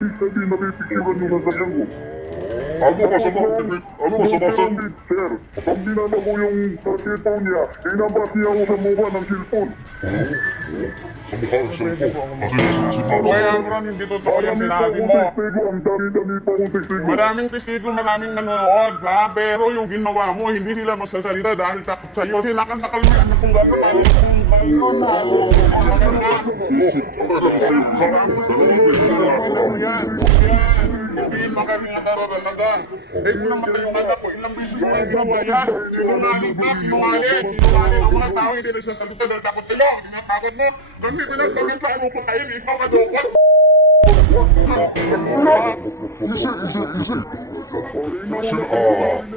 Hindi napipicturan yung sasakyan ko. Ano masama? Ano masama sa... Sir, pag dinala ko yung tarjeto niya, inabas niya ako sa mukha ng cellphone. Sa mukha ng cellphone. Kasi si Mama... Kuya Amron, hindi totoo yung sinabi mo. Ang dami-dami pa akong testigo. Maraming testigo, maraming nanonood, ha? Pero yung ginawa mo, hindi sila magsasalita dahil takot sa'yo. Sila kan sa kalmihan na kung gano'n tayo. Hindi pa kami nakararalaga. Eh kung namatay yung anak ko, ilang beses mo yung ginawa yan. Sinungaling ka, sinungaling. Sinungaling ang mga tao hindi nagsasalita dahil takot sa'yo. Tinatakot mo. Ganun pinagkamit sa ano ko kayo, ikaw kadukot. Easy.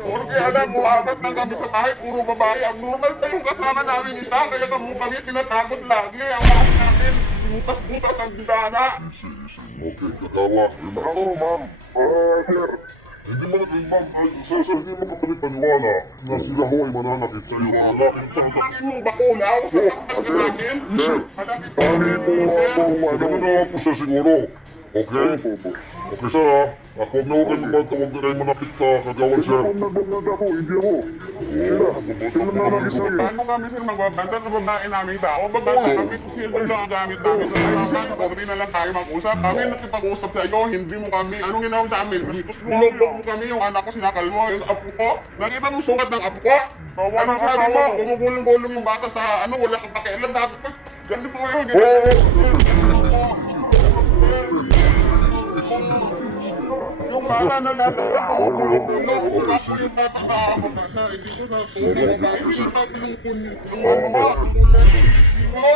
Porque alam mo, apat lang kami sa bahay, puro babae. Ang normal pa yung kasama namin isa, kaya kami tinatakot lagi. Ang bahay namin, butas-butas ang bintana. Okay, kagawa. Ako, ma'am. Sir. Hindi mo hindi mo kapatid paniwala na sila ho ay mananakit sa iyo. Mananakit sa iyo. Bakit mo bakulaw? Sasaktan ka namin? Sir, Malapit pa Kami kami, po sir. Ganun na lang po siya siguro. Okay? Okay sir ha. At huwag na huwag kayo mabanta, huwag na kayo manakit sa kagawan sir. Nagbabag ako, hindi ako. Sila nanakit sa iyo. Paano kami sir magbabanta sa babae namin tao? Babanta kami, silver lang ang gamit namin sa tayo. Sa pobre na lang tayo mag-usap. Kami nakipag-usap sa iyo, hindi mo kami. Anong ginawa sa amin? Nilolok mo kami, yung anak ko sinakal mo, yung apo ko. Nakita mo sukat ng apo ko? Anong sabi mo? Gumugulong-gulong yung bata sa ano, wala kang pakialam. Dapat ko, ganito po yun. Yung bata na natin, gumugulong-gulong yung bata sa apo na sa, hindi ko sa tuloy. Hindi ko sa pinong punit. Yung ano mo, ang mulay, isip mo.